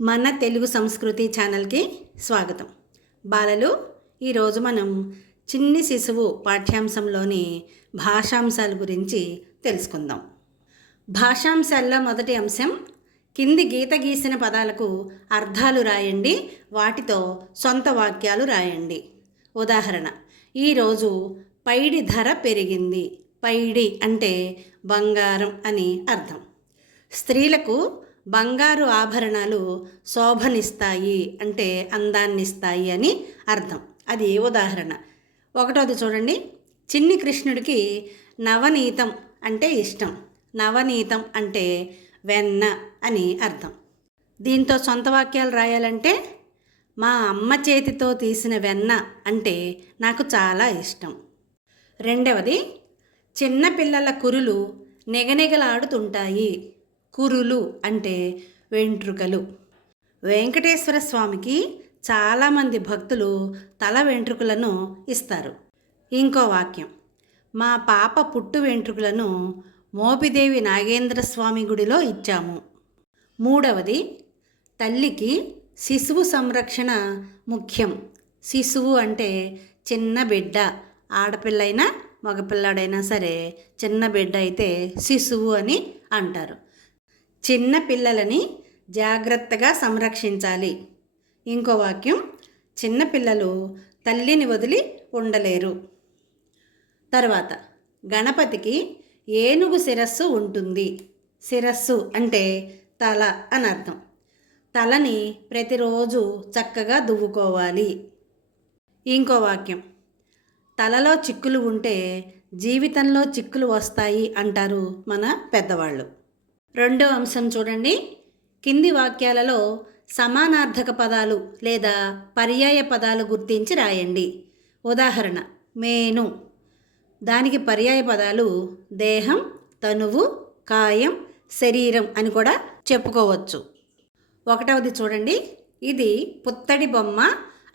మన తెలుగు సంస్కృతి ఛానల్కి స్వాగతం. బాలలు, ఈరోజు మనం చిన్ని శిశువు పాఠ్యాంశంలోని భాషాంశాల గురించి తెలుసుకుందాం. భాషాంశాల్లో మొదటి అంశం, కింది గీత గీసిన పదాలకు అర్థాలు రాయండి, వాటితో సొంత వాక్యాలు రాయండి. ఉదాహరణ, ఈరోజు పైడి ధర పెరిగింది. పైడి అంటే బంగారం అని అర్థం. స్త్రీలకు బంగారు ఆభరణాలు శోభనిస్తాయి అంటే అందాన్నిస్తాయి అని అర్థం. అది ఉదాహరణ. ఒకటోది చూడండి, చిన్ని కృష్ణుడికి నవనీతం అంటే ఇష్టం. నవనీతం అంటే వెన్న అని అర్థం. దీంతో సొంత వాక్యాలు రాయాలంటే, మా అమ్మ చేతితో తీసిన వెన్న అంటే నాకు చాలా ఇష్టం. రెండవది, చిన్నపిల్లల కురులు నిగనిగలాడుతుంటాయి. కురులు అంటే వెంట్రుకలు. వెంకటేశ్వర స్వామికి చాలామంది భక్తులు తల వెంట్రుకలను ఇస్తారు. ఇంకో వాక్యం, మా పాప పుట్టు వెంట్రుకలను మోపిదేవి నాగేంద్ర స్వామి గుడిలో ఇచ్చాము. మూడవది, తల్లికి శిశువు సంరక్షణ ముఖ్యం. శిశువు అంటే చిన్న బిడ్డ, ఆడపిల్లైనా మగపిల్లాడైనా సరే చిన్న బిడ్డ అయితే శిశువు అని అంటారు. చిన్న పిల్లలని జాగ్రత్తగా సంరక్షించాలి. ఇంకో వాక్యం, చిన్నపిల్లలు తల్లిని వదిలి ఉండలేరు. తర్వాత, గణపతికి ఏనుగు శిరస్సు ఉంటుంది. శిరస్సు అంటే తల అని అర్థం. తలని ప్రతిరోజు చక్కగా దువ్వుకోవాలి. ఇంకో వాక్యం, తలలో చిక్కులు ఉంటే జీవితంలో చిక్కులు వస్తాయి అంటారు మన పెద్దవాళ్ళు. రెండో అంశం చూడండి, కింది వాక్యాలలో సమానార్థక పదాలు లేదా పర్యాయ పదాలు గుర్తించి రాయండి. ఉదాహరణ, మేను. దానికి పర్యాయ పదాలు దేహం, తనువు, కాయం, శరీరం అని కూడా చెప్పుకోవచ్చు. ఒకటవది చూడండి, ఇది పుత్తడి బొమ్మ,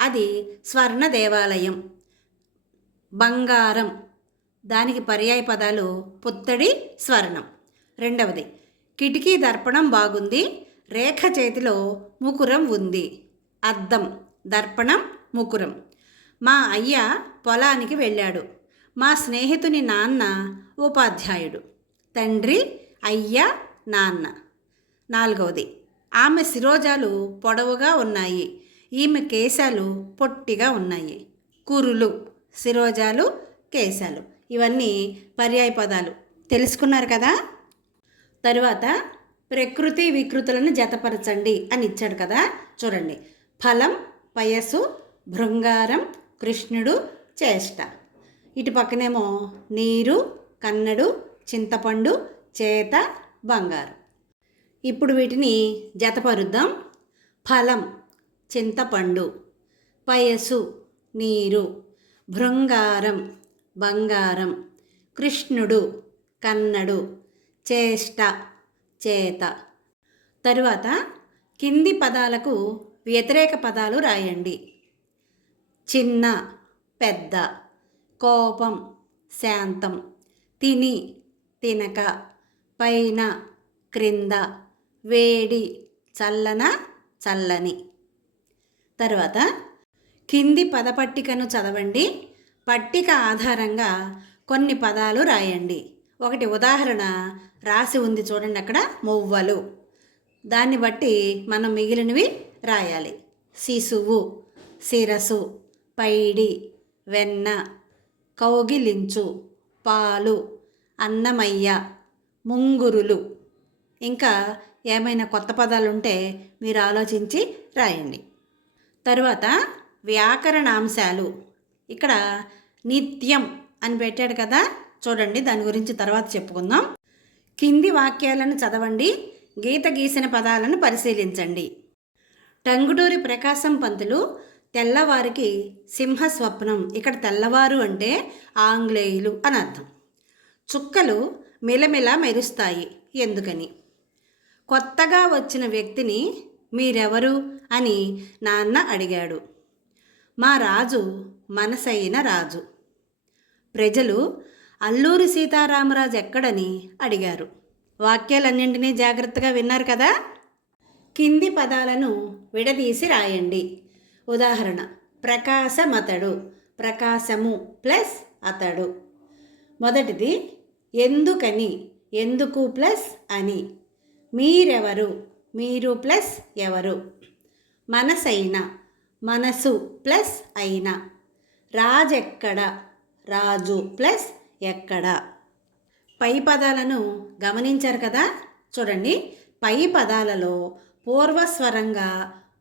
అది స్వర్ణ దేవాలయం. బంగారం, దానికి పర్యాయ పదాలు పుత్తడి, స్వర్ణం. రెండవది, కిటికీ దర్పణం బాగుంది, రేఖ చేతిలో ముకురం ఉంది. అద్దం, దర్పణం, ముకురం. మా అయ్య పొలానికి వెళ్ళాడు. మా స్నేహితుని నాన్న ఉపాధ్యాయుడు. తండ్రి, అయ్య, నాన్న. నాలుగవది, ఆమె శిరోజాలు పొడవుగా ఉన్నాయి, ఈమె కేశాలు పొట్టిగా ఉన్నాయి. కురులు, శిరోజాలు, కేశాలు, ఇవన్నీ పర్యాయ పదాలు. తెలుసుకున్నారు కదా. తరువాత, ప్రకృతి వికృతులను జతపరచండి అని ఇచ్చాడు కదా. చూడండి, ఫలం, పయస్సు, భృంగారం, కృష్ణుడు, చేష్ట. ఇటు పక్కనేమో నీరు, కన్నడు, చింతపండు, చేత, బంగారం. ఇప్పుడు వీటిని జతపరుద్దాం. ఫలం చింతపండు, పయస్సు నీరు, భృంగారం బంగారం, కృష్ణుడు కన్నడు, చేష్ట చేత. తరువాత కింది పదాలకు వ్యతిరేక పదాలు రాయండి. చిన్న, పెద్ద, కోపం, శాంతం, తిని, తినక, పైన, క్రింద, వేడి, చల్లన, చల్లని. తర్వాత కింది పదపట్టికను చదవండి. పట్టిక ఆధారంగా కొన్ని పదాలు రాయండి. ఒకటి ఉదాహరణ రాసి ఉంది చూడండి, అక్కడ మువ్వలు. దాన్ని బట్టి మనం మిగిలినవి రాయాలి. శిశువు, శిరసు, పైడి, వెన్న, కౌగిలించు, పాలు, అన్నమయ్య, ముంగురులు. ఇంకా ఏమైనా కొత్త పదాలు ఉంటే మీరు ఆలోచించి రాయండి. తరువాత వ్యాకరణాంశాలు. ఇక్కడ నిత్యం అని పెట్టాడు కదా, చూడండి, దాని గురించి తర్వాత చెప్పుకుందాం. కింది వాక్యాలను చదవండి, గీత గీసిన పదాలను పరిశీలించండి. టంగుటూరి ప్రకాశం పంతులు తెల్లవారికి సింహస్వప్నం. ఇక్కడ తెల్లవారు అంటే ఆంగ్లేయులు అని అర్థం. చుక్కలు మిలమిల మెరుస్తాయి ఎందుకని? కొత్తగా వచ్చిన వ్యక్తిని మీరెవరు అని నాన్న అడిగాడు. మా రాజు మనసైన రాజు. ప్రజలు అల్లూరి సీతారామరాజు ఎక్కడని అడిగారు. వాక్యాలన్నింటినీ జాగ్రత్తగా విన్నారు కదా. కింది పదాలను విడదీసి రాయండి. ఉదాహరణ: ప్రకాశమతడు, ప్రకాశము ప్లస్ అతడు. మొదటిది ఎందుకని, ఎందుకు ప్లస్ అని. మీరెవరు, మీరు ప్లస్ ఎవరు. మనసైన, మనసు ప్లస్ అయిన. రాజెక్కడ, రాజు ప్లస్ ఎక్కడ. పై పదాలను గమనించారు కదా. చూడండి, పై పదాలలో పూర్వస్వరంగా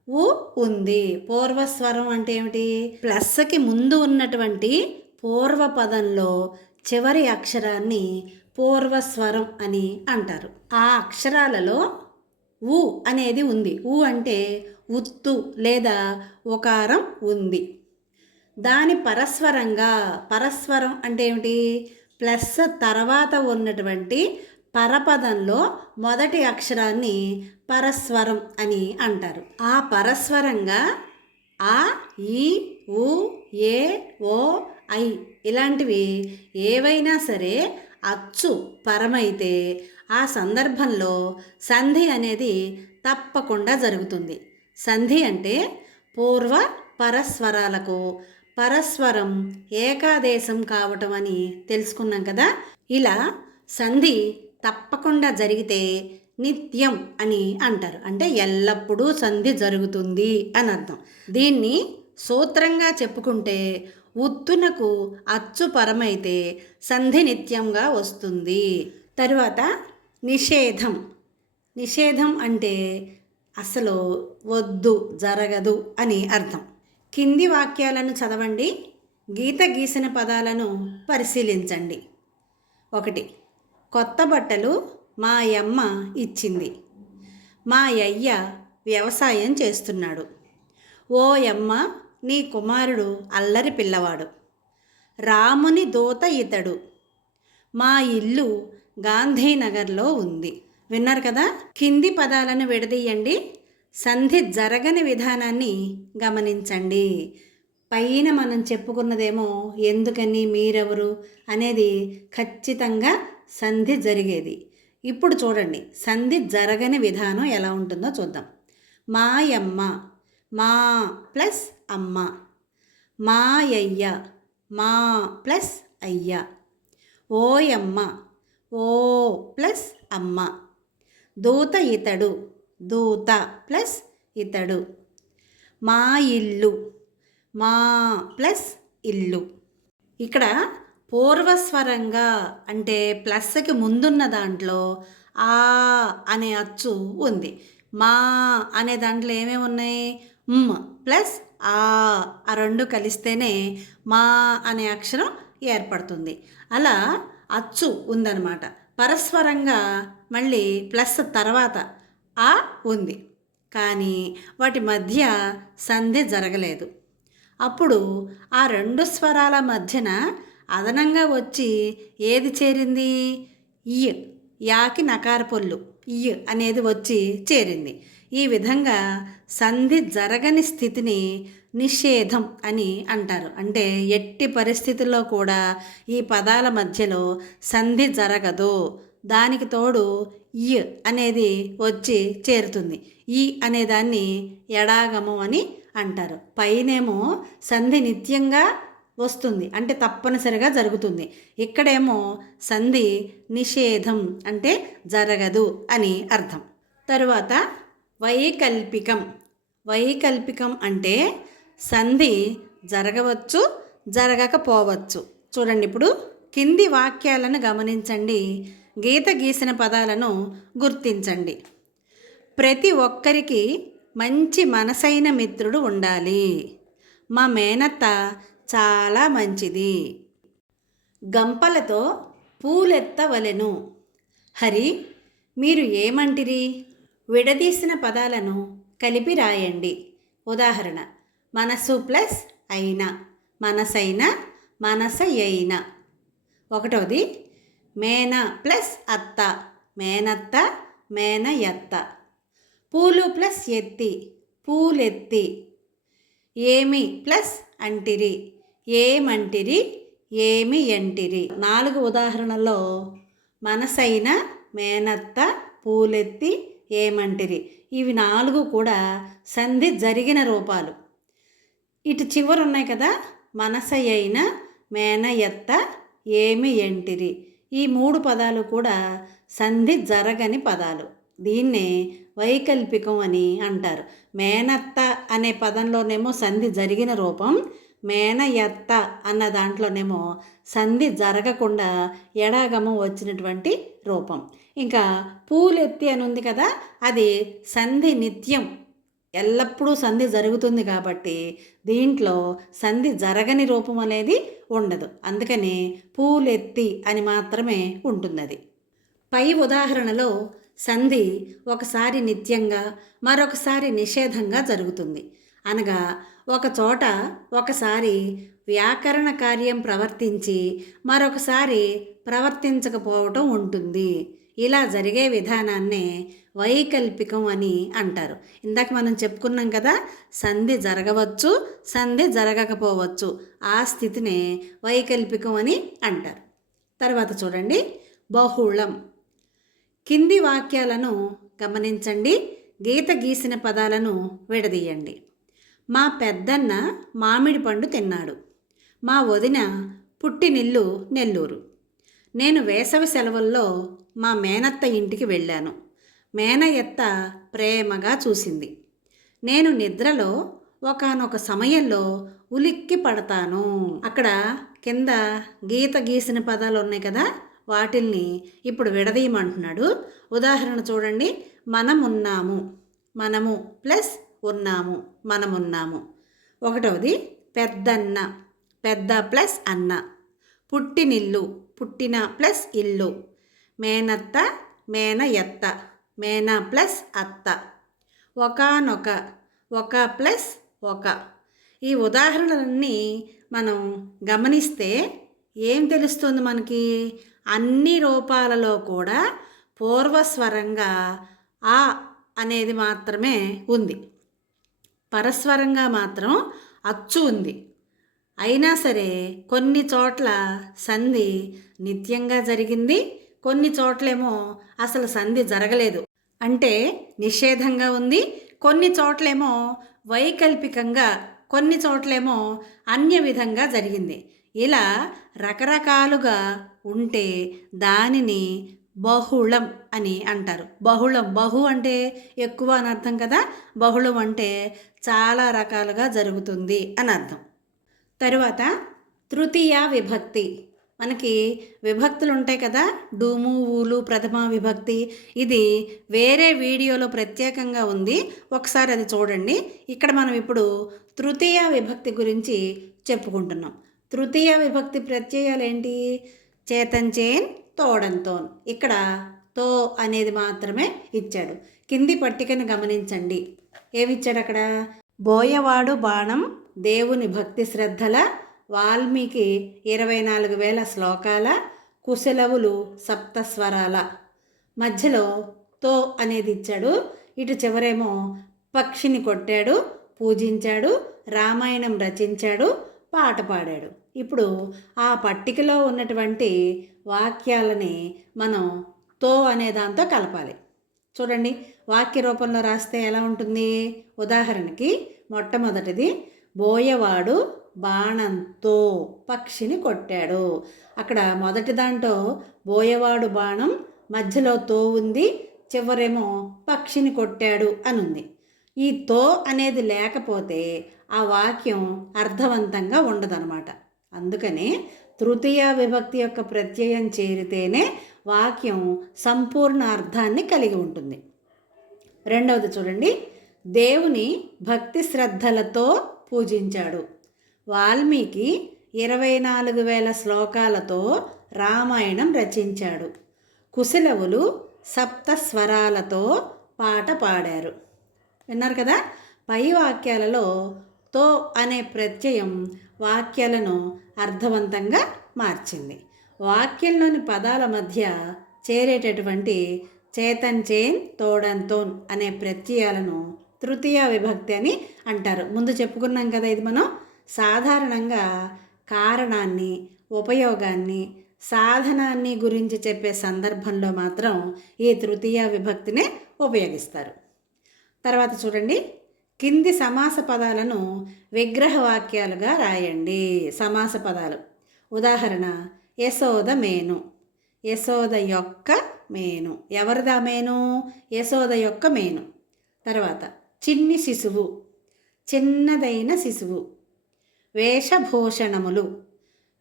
ఉ ఉంది. పూర్వస్వరం అంటే ఏమిటి? ప్లస్కి ముందు ఉన్నటువంటి పూర్వపదంలో చివరి అక్షరాన్ని పూర్వస్వరం అని అంటారు. ఆ అక్షరాలలో ఉ అనేది ఉంది. ఉ అంటే ఉత్తు లేదా ఒకారం ఉంది. దాని పరస్వరంగా, పరస్వరం అంటే ఏమిటి? ప్లస్ తర్వాత ఉన్నటువంటి పరపదంలో మొదటి అక్షరాన్ని పరస్వరం అని అంటారు. ఆ పరస్వరంగా ఆ, ఈ, ఉ, ఏ, ఓ, ఐ ఇలాంటివి ఏవైనా సరే అచ్చు పరమైతే ఆ సందర్భంలో సంధి అనేది తప్పకుండా జరుగుతుంది. సంధి అంటే పూర్వ పరస్వరాలకు పరస్వరం ఏకాదేశం కావటం అని తెలుసుకున్నాం కదా. ఇలా సంధి తప్పకుండా జరిగితే నిత్యం అని అంటారు. అంటే ఎల్లప్పుడూ సంధి జరుగుతుంది అని అర్థం. దీన్ని సూత్రంగా చెప్పుకుంటే ఉత్తునకు అచ్చు పరమైతే సంధి నిత్యంగా వస్తుంది. తరువాత నిషేధం. నిషేధం అంటే అసలు వద్దు, జరగదు అని అర్థం. కింది వాక్యాలను చదవండి. గీత గీసిన పదాలను పరిశీలించండి. 1. కొత్త బట్టలు మా యమ్మ ఇచ్చింది. మా అయ్య వ్యవసాయం చేస్తున్నాడు. ఓ యమ్మ, నీ కుమారుడు అల్లరి పిల్లవాడు. రాముని దూత ఇతడు. మా ఇల్లు గాంధీనగర్లో ఉంది. విన్నారు కదా. కింది పదాలను విడదీయండి. సంధి జరగని విధానాన్ని గమనించండి. పైన మనం చెప్పుకున్నదేమో ఎందుకని, మీరెవరు అనేది ఖచ్చితంగా సంధి జరిగేది. ఇప్పుడు చూడండి, సంధి జరగని విధానం ఎలా ఉంటుందో చూద్దాం. మాయమ్మ, మా ప్లస్ అమ్మ. మాయయ్య, మా ప్లస్ అయ్య. ఓయమ్మ, ఓ ప్లస్ అమ్మ. దూత ఇతడు, దూత ప్లస్ ఇతడు. మా ఇల్లు, మా ప్లస్ ఇల్లు. ఇక్కడ పూర్వస్వరంగా అంటే ప్లస్కి ముందున్న దాంట్లో ఆ అనే అచ్చు ఉంది. మా అనే దాంట్లో ఏమేమి ఉన్నాయి? ప్లస్ ఆ రెండు కలిస్తేనే మా అనే అక్షరం ఏర్పడుతుంది. అలా అచ్చు ఉందన్నమాట. పరస్వరంగా మళ్ళీ ప్లస్ తర్వాత ఆ ఉంది, కానీ వాటి మధ్య సంధి జరగలేదు. అప్పుడు ఆ రెండు స్వరాల మధ్యన అదనంగా వచ్చి ఏది చేరింది? ఇ, యాకి నకార పొల్లు ఇ అనేది వచ్చి చేరింది. ఈ విధంగా సంధి జరగని స్థితిని నిషేధం అని అంటారు. అంటే ఎట్టి పరిస్థితుల్లో కూడా ఈ పదాల మధ్యలో సంధి జరగదు. దానికి తోడు ఇ అనేది వచ్చి చేరుతుంది. ఈ అనేదాన్ని ఎడాగమం అని అంటారు. పైనేమో సంధి నిత్యంగా వస్తుంది, అంటే తప్పనిసరిగా జరుగుతుంది. ఇక్కడేమో సంధి నిషేధం అంటే జరగదు అని అర్థం. తరువాత వైకల్పికం. వైకల్పికం అంటే సంధి జరగవచ్చు, జరగకపోవచ్చు. చూడండి, ఇప్పుడు కింది వాక్యాలను గమనించండి. గీత గీసిన పదాలను గుర్తించండి. ప్రతి ఒక్కరికి మంచి మనసైన మిత్రుడు ఉండాలి. మా మేనత్త చాలా మంచిది. గంపలతో పూలెత్తవలెను. హరి, మీరు ఏమంటిరి? విడదీసిన పదాలను కలిపి రాయండి. ఉదాహరణ: మనసు ప్లస్ అయిన, మనసైన, మనసయైన. 1. మేన ప్లస్ అత్త, మేనత్త, మేనయత్త. పూలు ప్లస్ ఎత్తి, పూలెత్తి. ఏమి ప్లస్ అంటిరి, ఏమంటిరి, ఏమి ఎంటిరి. 4 ఉదాహరణల్లో మనసైన, మేనత్త, పూలెత్తి, ఏమంటిరి. ఇవి 4 కూడా సంధి జరిగిన రూపాలు. ఇటు చివర ఉన్నాయి కదా, మనసయైన మేనయత్త ఏమి ఎంటిరి. ఈ 3 పదాలు కూడా సంధి జరగని పదాలు. దీన్నే వైకల్పికం అని అంటారు. మేనత్త అనే పదంలోనేమో సంధి జరిగిన రూపం, మేనయత్త అన్న దాంట్లోనేమో సంధి జరగకుండా ఎడాగమం వచ్చినటువంటి రూపం. ఇంకా పూలెత్తి అని ఉంది కదా, అది సంధి నిత్యం, ఎల్లప్పుడూ సంధి జరుగుతుంది కాబట్టి దీంట్లో సంధి జరగని రూపం అనేది ఉండదు. అందుకని పూలెత్తి అని మాత్రమే ఉంటుంది అది. పై ఉదాహరణలో సంధి ఒకసారి నిత్యంగా మరొకసారి నిషేధంగా జరుగుతుంది. అనగా ఒక చోట ఒకసారి వ్యాకరణ కార్యం ప్రవర్తించి మరొకసారి ప్రవర్తించకపోవటం ఉంటుంది. ఇలా జరిగే విధానాన్నే వైకల్పికం అని అంటారు. ఇందాక మనం చెప్పుకున్నాం కదా, సంధి జరగవచ్చు, సంధి జరగకపోవచ్చు. ఆ స్థితినే వైకల్పికం అని అంటారు. తర్వాత చూడండి, బహుళం. కింది వాక్యాలను గమనించండి, గీత గీసిన పదాలను విడదీయండి. మా పెద్దన్న మామిడి పండు తిన్నాడు. మా వదిన పుట్టినిల్లు నెల్లూరు. నేను వేసవి సెలవుల్లో మా మేనత్త ఇంటికి వెళ్ళాను. మేనయత్త ప్రేమగా చూసింది. నేను నిద్రలో ఒకానొక సమయంలో ఉలిక్కి పడతాను. అక్కడ కింద గీత గీసిన పదాలు ఉన్నాయి కదా, వాటిల్ని ఇప్పుడు విడదీయమంటున్నాడు. ఉదాహరణ చూడండి, మనమున్నాము, మనము ప్లస్ ఉన్నాము, మనమున్నాము. ఒకటవది పెద్దన్న, పెద్ద ప్లస్ అన్న. పుట్టినిల్లు, పుట్టిన ప్లస్ ఇల్లు. మేనత్త, మేనయత్త, మేన ప్లస్ అత్త. ఒకానొక, ఒక ప్లస్ ఒక. ఈ ఉదాహరణలన్నీ మనం గమనిస్తే ఏం తెలుస్తుంది మనకి? అన్ని రూపాలలో కూడా పూర్వస్వరంగా ఆ అనేది మాత్రమే ఉంది. పరస్వరంగా మాత్రం అచ్చు ఉంది. అయినా సరే కొన్ని చోట్ల సంధి నిత్యంగా జరిగింది, కొన్ని చోట్లేమో అసలు సంధి జరగలేదు, అంటే నిషేధంగా ఉంది. కొన్ని చోట్లేమో వైకల్పికంగా, కొన్ని చోట్లేమో అన్య విధంగా జరిగింది. ఇలా రకరకాలుగా ఉంటే దానిని బహుళం అని అంటారు. బహుళం, బహు అంటే ఎక్కువ అని అర్థం కదా, బహుళం అంటే చాలా రకాలుగా జరుగుతుంది అని అర్థం. తరువాత తృతీయ విభక్తి. మనకి విభక్తులు ఉంటాయి కదా, డూము, ఊలు, ప్రథమ విభక్తి. ఇది వేరే వీడియోలో ప్రత్యేకంగా ఉంది, ఒకసారి అది చూడండి. ఇక్కడ మనం ఇప్పుడు తృతీయ విభక్తి గురించి చెప్పుకుంటున్నాం. తృతీయ విభక్తి ప్రత్యయాలు ఏంటి? చేతంచేన్, తోడంతోన్. ఇక్కడ తో అనేది మాత్రమే ఇచ్చాడు. కింది పట్టికను గమనించండి. ఏమిచ్చాడు అక్కడ? బోయవాడు బాణం, దేవుని భక్తి శ్రద్ధల, వాల్మీకి 24,000 శ్లోకాల, కుశలవులు సప్తస్వరాల. మధ్యలో తో అనేది ఇచ్చాడు. ఇటు చివరేమో పక్షిని కొట్టాడు, పూజించాడు, రామాయణం రచించాడు, పాట పాడాడు. ఇప్పుడు ఆ పట్టికలో ఉన్నటువంటి వాక్యాలని మనం తో అనే దాంతో కలపాలి. చూడండి, వాక్య రూపంలో రాస్తే ఎలా ఉంటుంది? ఉదాహరణకి మొట్టమొదటిది, బోయవాడు బాణంతో పక్షిని కొట్టాడు. అక్కడ మొదటి దాంట్లో బోయవాడు బాణం, మధ్యలో తో ఉంది, చివరేమో పక్షిని కొట్టాడు అని ఉంది. ఈ తో అనేది లేకపోతే ఆ వాక్యం అర్థవంతంగా ఉండదన్నమాట. అందుకనే తృతీయ విభక్తి యొక్క ప్రత్యయం చేరితేనే వాక్యం సంపూర్ణ అర్థాన్ని కలిగి ఉంటుంది. రెండవది చూడండి, దేవుని భక్తి శ్రద్ధలతో పూజించాడు. వాల్మీకి 24,000 శ్లోకాలతో రామాయణం రచించాడు. కుశలవులు సప్తస్వరాలతో పాట పాడారు. విన్నారు కదా? పై వాక్యాలలో తో అనే ప్రత్యయం వాక్యాలను అర్థవంతంగా మార్చింది. వాక్యంలోని పదాల మధ్య చేరేటటువంటి చేతంచేన్, తోడంతోన్ అనే ప్రత్యయాలను తృతీయ విభక్తి అని అంటారు. ముందు చెప్పుకున్నాం కదా, ఇది మనం సాధారణంగా కారణాన్ని, ఉపయోగాన్ని, సాధనాన్ని గురించి చెప్పే సందర్భంలో మాత్రం ఈ తృతీయ విభక్తినే ఉపయోగిస్తారు. తర్వాత చూడండి, కింది సమాస పదాలను విగ్రహ వాక్యాలుగా రాయండి. సమాస పదాలు ఉదాహరణ, యశోద మేను. యశోద యొక్క మేను. ఎవరిదా మేను? యశోద యొక్క మేను. తర్వాత చిన్ని శిశువు, చిన్నదైన శిశువు. వేషభూషణములు,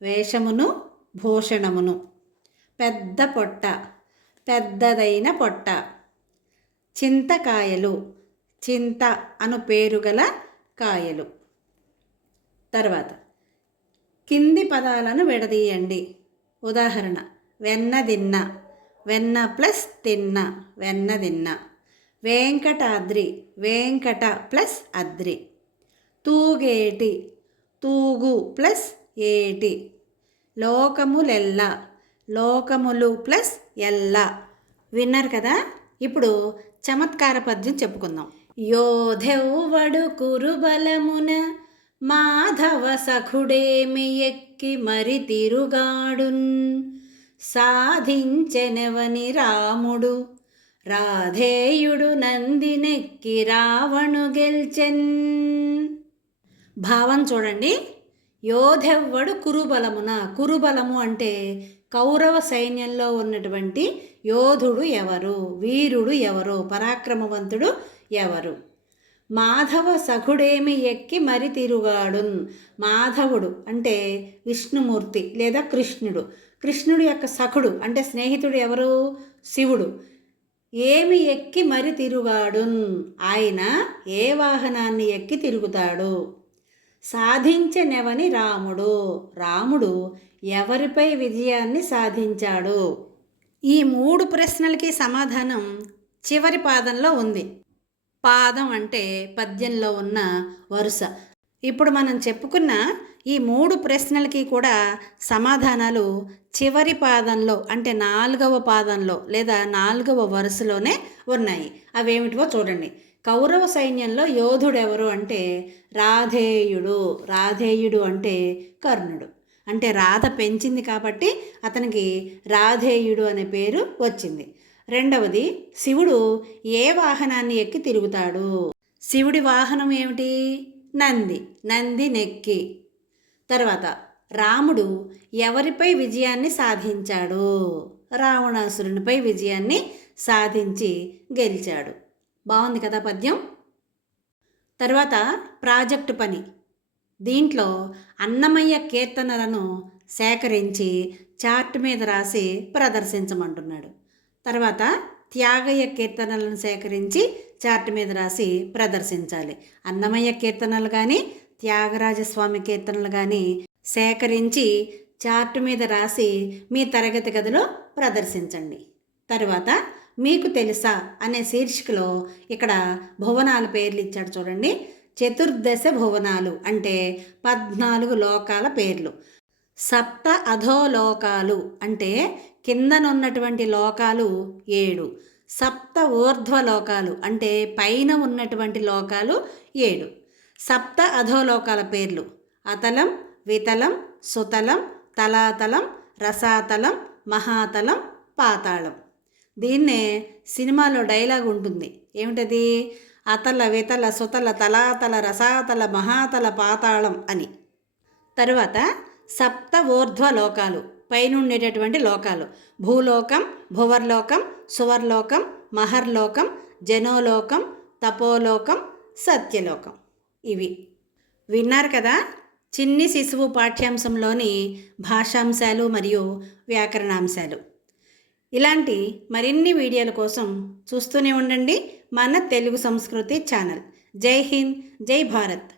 వేషమును భూషణమును. పెద్ద పొట్ట, పెద్దదైన పొట్ట. చింతకాయలు, చింత అను పేరు గల కాయలు. తర్వాత కింది పదాలను విడదీయండి. ఉదాహరణ, వెన్నదిన్న. వెన్న ప్లస్ తిన్న, వెన్నదిన్న. వెంకటాద్రి, వెంకట ప్లస్ అద్రి. తూగేటి, తూగు ప్లస్ ఏటి. లోకములెల్ల, లోకములు ప్లస్ ఎల్ల. విన్నారు కదా? ఇప్పుడు చమత్కార పద్యం చెప్పుకుందాం. యోధెవ్వడు కురుబలమున మాధవ సఖుడేమి ఎక్కి మరి తిరుగాడున్. సాధించెనెవని రాముడు రాధేయుడు నందినెక్కి రావణు గెల్చెన్. భావం చూడండి. యోధెవ్వడు కురుబలమున. కురుబలము అంటే కౌరవ సైన్యంలో ఉన్నటువంటి యోధుడు ఎవరు, వీరుడు ఎవరు, పరాక్రమవంతుడు ఎవరు. మాధవ సఖుడేమి ఎక్కి మరి తిరుగాడున్. మాధవుడు అంటే విష్ణుమూర్తి లేదా కృష్ణుడు. కృష్ణుడు యొక్క సఖుడు అంటే స్నేహితుడు ఎవరు? శివుడు. ఏమి ఎక్కి మరి తిరుగాడున్. ఆయన ఏ వాహనాన్ని ఎక్కి తిరుగుతాడు. సాధించెనెవని రాముడు. రాముడు ఎవరిపై విజయాన్ని సాధించాడు. ఈ 3 ప్రశ్నలకి సమాధానం చివరి పాదంలో ఉంది. పాదం అంటే పద్యంలో ఉన్న వరుస. ఇప్పుడు మనం చెప్పుకున్న ఈ 3 ప్రశ్నలకి కూడా సమాధానాలు చివరి పాదంలో అంటే 4వ పాదంలో లేదా 4వ వరుసలోనే ఉన్నాయి. అవేమిటివో చూడండి. కౌరవ సైన్యంలో యోధుడు ఎవరు అంటే రాధేయుడు. రాధేయుడు అంటే కర్ణుడు. అంటే రాధ పెంచింది కాబట్టి అతనికి రాధేయుడు అనే పేరు వచ్చింది. రెండవది, శివుడు ఏ వాహనాన్ని ఎక్కి తిరుగుతాడు. శివుడి వాహనం ఏమిటి? నంది. నంది నెక్కి. తర్వాత రాముడు ఎవరిపై విజయాన్ని సాధించాడు? రావణాసురునిపై విజయాన్ని సాధించి గెలిచాడు. బాగుంది కదా పద్యం. తర్వాత ప్రాజెక్టు పని. దీంట్లో అన్నమయ్య కీర్తనలను సేకరించి చార్ట్ మీద రాసి ప్రదర్శించమంటున్నాడు. తర్వాత త్యాగయ్య కీర్తనలను సేకరించి చార్ట్ మీద రాసి ప్రదర్శించాలి. అన్నమయ్య కీర్తనలు కానీ త్యాగరాజస్వామి కీర్తనలు కానీ సేకరించి చార్ట్ మీద రాసి మీ తరగతి గదిలో ప్రదర్శించండి. తర్వాత మీకు తెలుసా అనే శీర్షికలో ఇక్కడ భువనాల పేర్లు ఇచ్చాడు చూడండి. చతుర్దశ భువనాలు అంటే 14 లోకాల పేర్లు. సప్త అధోలోకాలు అంటే కిందనున్నటువంటి లోకాలు 7. సప్త ఊర్ధ్వలోకాలు అంటే పైన ఉన్నటువంటి లోకాలు 7. సప్త అధోలోకాల పేర్లు అతలం, వితలం, సుతలం, తలాతలం, రసాతలం, మహాతలం, పాతాళం. దీన్నే సినిమాలో డైలాగ్ ఉంటుంది. ఏమిటది? అతల, వితల, సుతల, తలాతల, రసాతల, మహాతల, పాతాళం అని. తరువాత సప్త ఊర్ధ్వ లోకాలు, పైనుండేటటువంటి లోకాలు. భూలోకం, భువర్లోకం, సువర్లోకం, మహర్లోకం, జనోలోకం, తపోలోకం, సత్యలోకం. ఇవి విన్నారు కదా. చిన్ని శిశువు పాఠ్యాంశంలోని భాషాంశాలు మరియు వ్యాకరణాంశాలు. ఇలాంటి మరిన్ని వీడియోల కోసం చూస్తూనే ఉండండి మన తెలుగు సంస్కృతి ఛానల్. జై హింద్, జై భారత్.